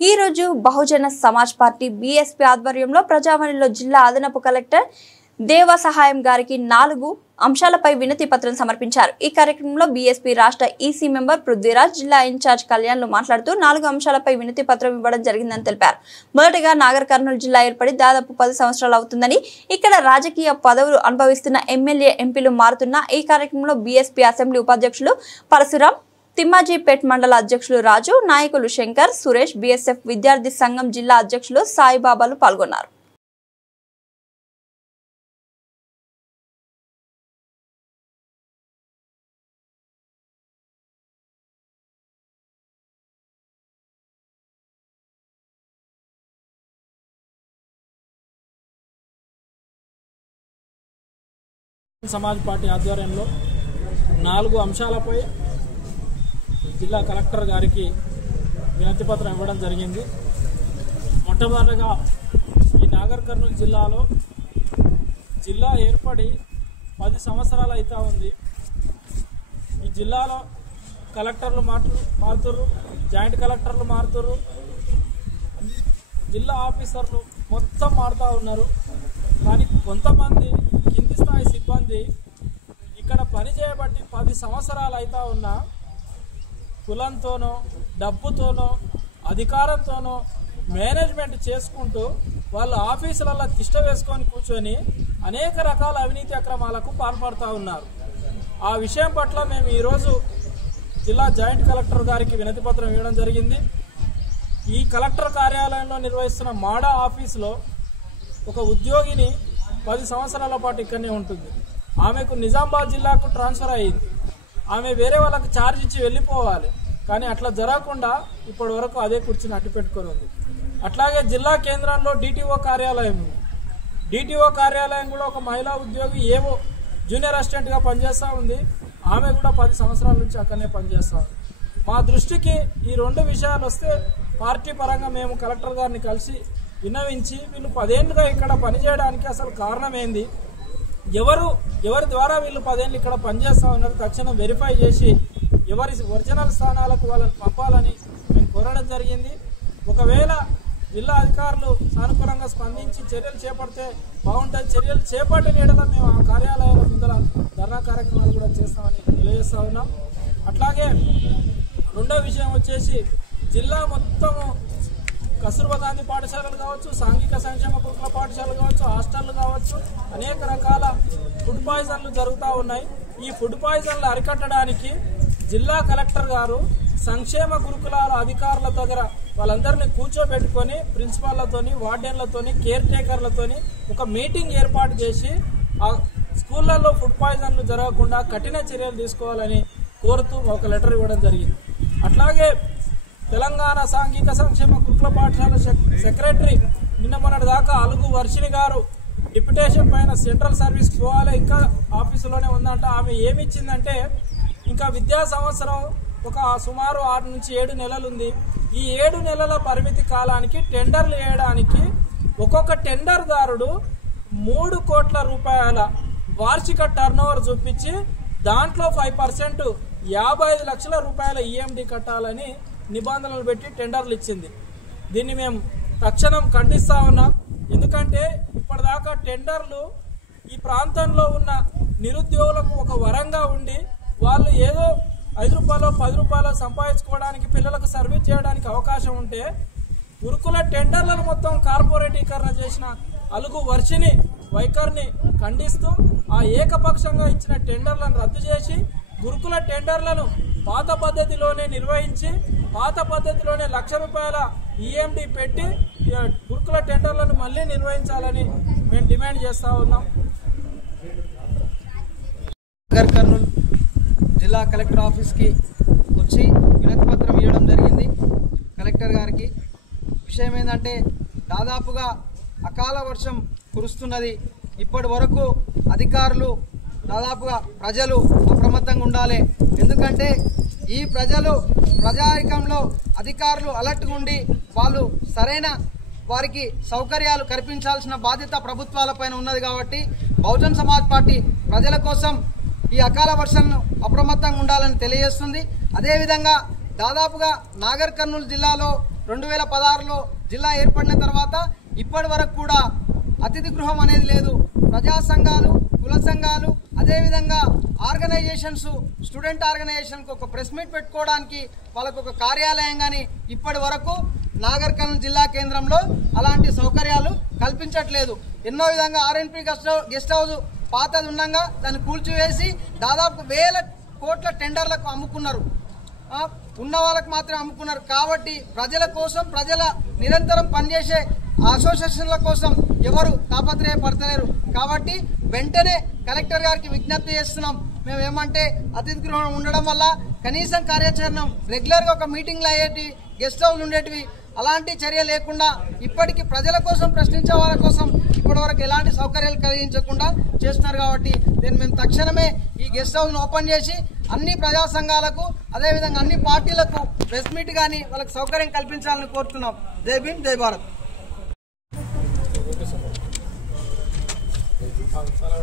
ఈ రోజు Bahujan Samaj party BSP ఆధ్వర్యంలో ప్రజావాణిలో జిల్లా అదనపు కలెక్టర్ దేవ సహాయం గారికి 4 అంశాలపై వినతి పత్రం సమర్పించారు। ఈ కార్యక్రమంలో బీఎస్పీ రాష్ట్ర ఈసీ మెంబర్ పృథ్వీరాజ్, జిల్లా ఇన్ఛార్జ్ కళ్యాణ్లు మాట్లాడుతూ 4 అంశాలపై వినతి పత్రం ఇవ్వడం జరిగిందని తెలిపారు। మొదటగా నాగర్ కర్నూలు జిల్లా ఏర్పడి దాదాపు 10 సంవత్సరాలు అవుతుందని, ఇక్కడ రాజకీయ పదవులు అనుభవిస్తున్న ఎమ్మెల్యే ఎంపీలు మారుతున్న ఈ కార్యక్రమంలో బీఎస్పీ అసెంబ్లీ ఉపాధ్యక్షులు పరశురాం, తిమ్మాజీపేట్ మండల అధ్యక్షులు రాజు, నాయకులు శంకర్, సురేష్, బీఎస్ఎఫ్ విద్యార్థి సంఘం జిల్లా అధ్యక్షులు సాయిబాబాలు పాల్గొన్నారు। సమాజ్ పార్టీ ఆధ్వర్యంలో 4 అంశాలపై జిల్లా కలెక్టర్ గారికి వినతి పత్రం ఇవ్వడం జరిగింది। మొట్టమొదటిగా ఈ నాగర్ కర్నూలు జిల్లాలో జిల్లా ఏర్పడి 10 సంవత్సరాలు అవుతా ఉంది। ఈ జిల్లాలో కలెక్టర్లు మారుతుర్రు, జాయింట్ కలెక్టర్లు మారుతుర్రు, జిల్లా ఆఫీసర్లు మొత్తం మారుతూ ఉన్నారు। కానీ కొంతమంది కింది స్థాయి సిబ్బంది ఇక్కడ పని చేయబట్టి 10 సంవత్సరాలు అవుతా ఉన్నా కులంతోనో డబ్బుతోనో అధికారంతోనో మేనేజ్మెంట్ చేసుకుంటూ వాళ్ళు ఆఫీసులలో తిష్ట వేసుకొని కూర్చొని అనేక రకాల అవినీతి అక్రమాలకు పాల్పడుతూ ఉన్నారు। ఆ విషయం పట్ల మేము ఈరోజు జిల్లా జాయింట్ కలెక్టర్ గారికి వినతి పత్రం ఇవ్వడం జరిగింది। ఈ కలెక్టర్ కార్యాలయంలో నిర్వహిస్తున్న మాడా ఆఫీసులో ఒక ఉద్యోగిని 10 సంవత్సరాల పాటు ఇక్కడనే ఉంటుంది। ఆమెకు నిజామాబాద్ జిల్లాకు ట్రాన్స్ఫర్ అయ్యింది। ఆమె వేరే వాళ్ళకి ఛార్జ్ ఇచ్చి వెళ్ళిపోవాలి, కానీ అట్లా జరగకుండా ఇప్పటి వరకు అదే కుర్చీని అట్టు పెట్టుకొని ఉంది। అట్లాగే జిల్లా కేంద్రంలో డిటిఓ కార్యాలయం ఉంది। డిటిఓ కార్యాలయం కూడా ఒక మహిళా ఉద్యోగి ఏవో జూనియర్ అసిస్టెంట్గా పనిచేస్తూ ఉంది। ఆమె కూడా 10 సంవత్సరాల నుంచి అక్కడనే పనిచేస్తూ ఉంది। మా దృష్టికి ఈ 2 విషయాలు వస్తే పార్టీ పరంగా మేము కలెక్టర్ గారిని కలిసి విన్నవించి వీళ్ళు 10 ఏళ్ళుగా ఇక్కడ పనిచేయడానికి అసలు కారణం ఏంది, ఎవరి ద్వారా వీళ్ళు 10 ఏళ్ళు ఇక్కడ పనిచేస్తూ ఉన్నారు, తక్షణం వెరిఫై చేసి ఎవరి ఒరిజినల్ స్థానాలకు వాళ్ళని పంపాలని మేము కోరడం జరిగింది। ఒకవేళ జిల్లా అధికారులు సానుకూలంగా స్పందించి చర్యలు చేపడితే బాగుంటుంది। చర్యలు చేపట్టిన యెడల మేము ఆ కార్యాలయాల ముందర ధర్నా కార్యక్రమాలు కూడా చేస్తామని తెలియజేస్తూ ఉన్నాం। అట్లాగే రెండో విషయం వచ్చేసి జిల్లా మొత్తము కస్తూర్బా గాంధీ పాఠశాలలు కావచ్చు, సాంఘిక సంక్షేమ గురుకుల పాఠశాలలు కావచ్చు, హాస్టళ్లు కావచ్చు, అనేక రకాల ఫుడ్ పాయిజన్లు జరుగుతూ ఉన్నాయి। ఈ ఫుడ్ పాయిజన్లు అరికట్టడానికి జిల్లా కలెక్టర్ గారు సంక్షేమ గురుకులాల అధికారుల దగ్గర వాళ్ళందరినీ కూర్చోబెట్టుకొని ప్రిన్సిపాల్లతోని, వార్డెన్లతోని, కేర్ టేకర్లతోని ఒక మీటింగ్ ఏర్పాటు చేసి ఆ స్కూళ్లలో ఫుడ్ పాయిజన్లు జరగకుండా కఠిన చర్యలు తీసుకోవాలని కోరుతూ ఒక లెటర్ ఇవ్వడం జరిగింది। అట్లాగే తెలంగాణ సాంఘిక సంక్షేమ గురుకుల పాఠశాల సెక్రటరీ నిన్న మొన్నటి దాకా అలుగు వర్షిణి గారు డిప్యుటేషన్ పైన సెంట్రల్ సర్వీస్ పోవాలి, ఇంకా ఆఫీసులోనే ఉందంట। ఆమె ఏమి ఇచ్చిందంటే ఇంకా విద్యా సంవత్సరం ఒక సుమారు 6 నుంచి 7 నెలలు ఉంది। ఈ 7 నెలల పరిమితి కాలానికి టెండర్లు వేయడానికి ఒక్కొక్క టెండర్దారుడు 3 కోట్ల రూపాయల వార్షిక టర్నోవర్ చూపించి దాంట్లో 5% 55 లక్షల రూపాయల ఈఎండి కట్టాలని నిబంధనలు పెట్టి టెండర్లు ఇచ్చింది। దీన్ని మేము తక్షణం ఖండిస్తా ఉన్నాం। ఎందుకంటే ఇప్పటిదాకా టెండర్లు ఈ ప్రాంతంలో ఉన్న నిరుద్యోగులకు ఒక వరంగా ఉండి వాళ్ళు ఏదో 5 రూపాయలు 10 రూపాయలు సంపాదించుకోవడానికి పిల్లలకు సర్వీస్ చేయడానికి అవకాశం ఉంటే గురుకుల టెండర్లను మొత్తం కార్పొరేటీకరణ చేసిన అలుగు వర్షిని వైఖరిని ఖండిస్తూ ఆ ఏకపక్షంగా ఇచ్చిన టెండర్లను రద్దు చేసి గురుకుల టెండర్లను పాత పద్ధతిలోనే నిర్వహించి పాత పద్ధతిలోనే 1 లక్ష రూపాయల ఈఎండి పెట్టి గురుకుల టెండర్లను మళ్ళీ నిర్వహించాలని మేము డిమాండ్ చేస్తూ ఉన్నాం। నాగర్ కర్నూలు జిల్లా కలెక్టర్ ఆఫీస్కి వచ్చి వినతి పత్రం ఇవ్వడం జరిగింది కలెక్టర్ గారికి। విషయం ఏంటంటే దాదాపుగా అకాల వర్షం కురుస్తున్నది। ఇప్పటి వరకు అధికారులు దాదాపుగా ప్రజలు అప్రమత్తంగా ఉండాలి। ఎందుకంటే ఈ ప్రజారికంలో అధికారులు అలర్ట్గా ఉండి వాళ్ళు సరైన వారికి సౌకర్యాలు కల్పించాల్సిన బాధ్యత ప్రభుత్వాలపైన ఉన్నది కాబట్టి బహుజన్ సమాజ్ పార్టీ ప్రజల కోసం ఈ అకాల వర్షాలను అప్రమత్తంగా ఉండాలని తెలియజేస్తుంది। అదేవిధంగా దాదాపుగా నాగర్ కర్నూలు జిల్లాలో 2016లో జిల్లా ఏర్పడిన తర్వాత ఇప్పటి వరకు కూడా అతిథి గృహం అనేది లేదు. ప్రజా సంఘాలు, కుల సంఘాలు, అదేవిధంగా ఆర్గనైజేషన్స్, స్టూడెంట్ ఆర్గనైజేషన్కి ఒక ప్రెస్ మీట్ పెట్టుకోవడానికి వాళ్ళకు ఒక కార్యాలయం కానీ ఇప్పటి వరకు నాగర్ కర్నూలు జిల్లా కేంద్రంలో అలాంటి సౌకర్యాలు కల్పించట్లేదు. ఎన్నో విధంగా ఆర్ఎన్పి గెస్ట్ హౌస్ పాతది ఉండగా దాన్ని కూల్చివేసి దాదాపు 1000 కోట్ల టెండర్లకు అమ్ముకున్నారు. ఉన్న వాళ్ళకు మాత్రమే అమ్ముకున్నారు. కాబట్టి ప్రజల కోసం, ప్రజల నిరంతరం పనిచేసే అసోసియేషన్ల కోసం ఎవరు తాపత్రయపడతలేరు. కాబట్టి వెంటనే కలెక్టర్ గారికి విజ్ఞప్తి చేస్తున్నాం. మేము ఏమంటే అతిథి గృహం ఉండడం వల్ల కనీసం కార్యాచరణ రెగ్యులర్గా ఒక మీటింగ్లు అయ్యేటి, గెస్ట్ హౌస్ ఉండేటివి, అలాంటి చర్య లేకుండా ఇప్పటికీ ప్రజల కోసం, ప్రశ్నించే వాళ్ళ కోసం ఇప్పటి వరకు ఎలాంటి సౌకర్యాలు కలిగించకుండా చేస్తున్నారు. కాబట్టి దీన్ని మేము తక్షణమే ఈ గెస్ట్ హౌస్ను ఓపెన్ చేసి అన్ని ప్రజా సంఘాలకు, అదేవిధంగా అన్ని పార్టీలకు ప్రెస్ మీట్ కానీ వాళ్ళకి సౌకర్యం కల్పించాలని కోరుతున్నాం. జై భీమ్, జై భారత్. చాలా